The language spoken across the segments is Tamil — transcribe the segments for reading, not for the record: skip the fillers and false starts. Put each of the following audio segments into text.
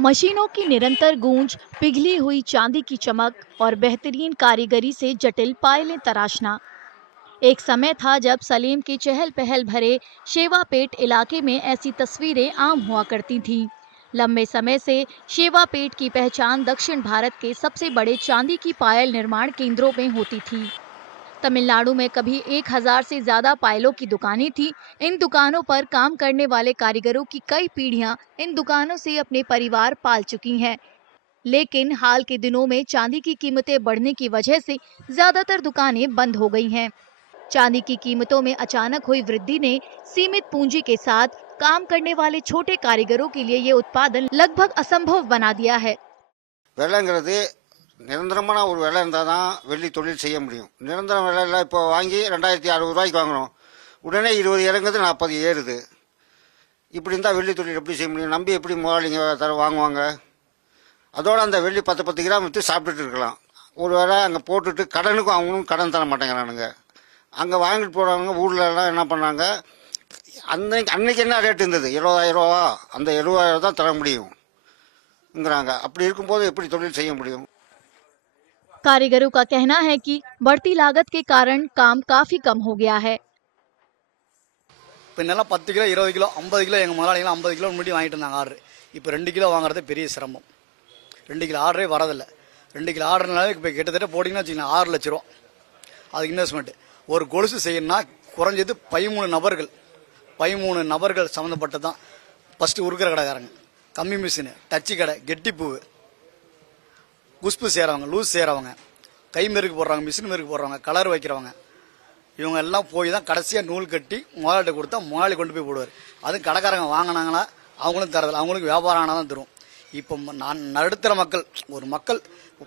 मशीनों की निरंतर गूंज, पिघली हुई चांदी की चमक और बेहतरीन कारीगरी से जटिल पायलें तराशना। एक समय था जब सलेम के चहल पहल भरे शेवापेट इलाके में ऐसी तस्वीरें आम हुआ करती थीं। लंबे समय से शेवापेट की पहचान दक्षिण भारत के सबसे बड़े चांदी की पायल निर्माण केंद्रों में होती थी। तमिलनाडु में कभी 1000 से ज्यादा पायलों की दुकानें थी। इन दुकानों पर काम करने वाले कारीगरों की कई पीढ़ियां इन दुकानों से अपने परिवार पाल चुकी हैं। लेकिन हाल के दिनों में चांदी की कीमतें बढ़ने की वजह से ज्यादातर दुकानें बंद हो गई हैं। चांदी की कीमतों में अचानक हुई वृद्धि ने सीमित पूंजी के साथ काम करने वाले छोटे कारीगरों के लिए ये उत्पादन लगभग असंभव बना दिया है। விலைங்கிறது நிரந்தரமான ஒரு விலை இருந்தால் தான் வெள்ளி தொழில் செய்ய முடியும். நிரந்தர விலையில் இப்போ வாங்கி 2660 ரூபாய்க்கு வாங்குறோம், உடனே 20 இறங்குது, 40 ஏறுது. இப்படி இருந்தால் வெள்ளி தொழில் எப்படி செய்ய முடியும்? நம்பி எப்படி முதலாளிங்க வாங்குவாங்க? அதோட அந்த வெள்ளி 10 கிராம் விற்று சாப்பிட்டுட்டு இருக்கலாம். ஒரு வேளை அங்கே போட்டுட்டு கடனுக்கும் அவங்களும் கடன் தர மாட்டேங்கிறானுங்க. அங்கே வாங்கிட்டு போகிறவங்க ஊர்லலாம் என்ன பண்ணாங்க, அன்னைக்கு என்ன ரேட் இருந்தது, 70,000 ரூபா, அந்த 70,000 தான் தர முடியுங்கிறாங்க. அப்படி இருக்கும்போது எப்படி தொழில் செய்ய முடியும்? कारीगरों का कहना है कि बढ़ती लागत के कारण काम काफी कम हो गया है। இப்போ நல்லா 10 கிலோ 20 கிலோ 50 கிலோ எங்கள் முதலாளிங்களாம் 50 கிலோ முன்னாடி வாங்கிட்டு இருந்தாங்க ஆர்டர். இப்போ 2 கிலோ வாங்குறது பெரிய சிரமம். 2 கிலோ ஆர்டரே வரதில்லை. 2 கிலோ ஆர்டர்னால இப்போ கிட்டத்தட்ட போட்டிங்கன்னா வச்சுக்கலாம் 6 லட்ச ரூபா அதுக்கு இன்வெஸ்ட்மெண்ட். ஒரு கொலுசு செய்யணும்னா குறைஞ்சது 13 நபர்கள் சம்மந்தப்பட்டது தான். ஃபஸ்ட்டு உருக்கிற கடைக்காரங்க, கம்மி மிஷினு, டச்சு கடை, கெட்டிப்பூ, குஷ்பு செய்கிறவங்க, லூஸ் செய்கிறவங்க, கை மெருக்கு போடுறவங்க, மிஷின் மெருக்கு போடுறவங்க, கலர் வைக்கிறவங்க, இவங்க எல்லாம் போய் தான் கடைசியாக நூல் கட்டி முதலாளிட்ட கொடுத்தா முதலாளி கொண்டு போய் போடுவார். அதுவும் கடைக்காரங்க வாங்கினாங்களா அவங்களும் தரதில்லை, அவங்களுக்கு வியாபாரம் ஆனால் தான் தரும். இப்போ நான் நடுத்தர மக்கள், ஒரு மக்கள்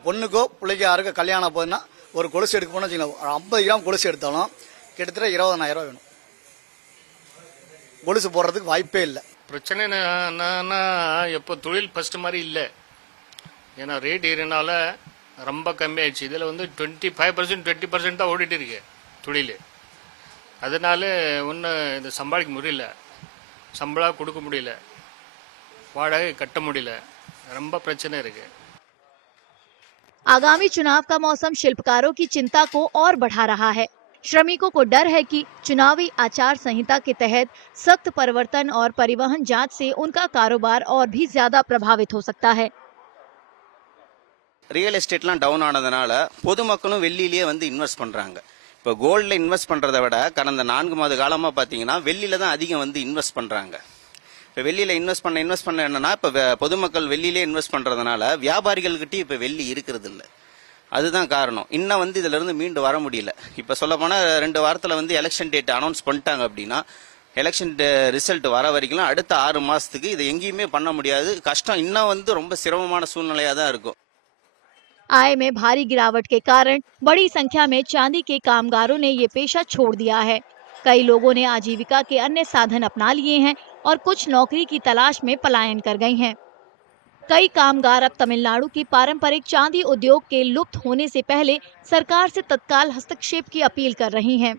பொண்ணுக்கோ பிள்ளைக்கோ யாருக்கோ கல்யாணம் போகுதுன்னா ஒரு கொலுசு எடுக்க போனால் வச்சுக்கலாம், ஒரு 50 கிராம் கொலுசு எடுத்தாலும் கிட்டத்தட்ட 20,000 ரூபா வேணும். கொலுசு போடுறதுக்கு வாய்ப்பே இல்லை. பிரச்சனை என்னன்னா இப்போ தொழில் ஃபர்ஸ்ட் மாதிரி இல்லை. ஏன்னா ரேட் ஏறினால ரொம்ப கம்மியாயிடுச்சு. இதில் வந்து 25% 20% தான் ஓடிட்டு இருக்கு தொழில். அதனால ஒன்றும் இதை சம்பாதிக்க முடியல, சம்பளம் கொடுக்க முடியல, வாடகை கட்ட முடியல, ரொம்ப பிரச்சனை இருக்கு. आगामी चुनाव का मौसम शिल्पकारों की चिंता को और बढ़ा रहा है। श्रमिकों को डर है कि चुनावी आचार संहिता के तहत सख्त परिवर्तन और परिवहन जांच से उनका कारोबार और भी ज्यादा प्रभावित हो सकता है। ரியல் எஸ்டேட்லாம் டவுன் ஆனதுனால பொதுமக்களும் வெள்ளியிலேயே வந்து இன்வெஸ்ட் பண்றாங்க. இப்போ கோல்டில் இன்வெஸ்ட் பண்றதை விட கடந்த 4 மாத காலமா பாத்தீங்கன்னா வெள்ளியில தான் அதிகம் வந்து இன்வெஸ்ட் பண்றாங்க. இப்போ வெள்ளியில இன்வெஸ்ட் பண்ண என்னன்னா இப்போ பொதுமக்கள் வெள்ளியிலே இன்வெஸ்ட் பண்றதுனால வியாபாரிகள்கிட்ட இப்போ வெள்ளி இருக்கிறது இல்லை. அதுதான் காரணம். இன்னும் வந்து இதுல இருந்து மீண்டு வர முடியல. இப்போ சொல்ல போனா 2 வாரத்துல வந்து எலெக்ஷன் டேட் அனௌன்ஸ் பண்ணிட்டாங்க அப்படின்னா எலெக்ஷன் ரிசல்ட் வர வரைக்கும் அடுத்த 6 மாசத்துக்கு இதை எங்கேயுமே பண்ண முடியாது. கஷ்டம், இன்னும் வந்து ரொம்ப சிரமமான சூழ்நிலையா தான் இருக்கும். आय में भारी गिरावट के कारण बड़ी संख्या में चांदी के कामगारों ने ये पेशा छोड़ दिया है। कई लोगों ने आजीविका के अन्य साधन अपना लिए हैं और कुछ नौकरी की तलाश में पलायन कर गए हैं। कई कामगार अब तमिलनाडु की पारंपरिक चांदी उद्योग के लुप्त होने से पहले सरकार से तत्काल हस्तक्षेप की अपील कर रही हैं।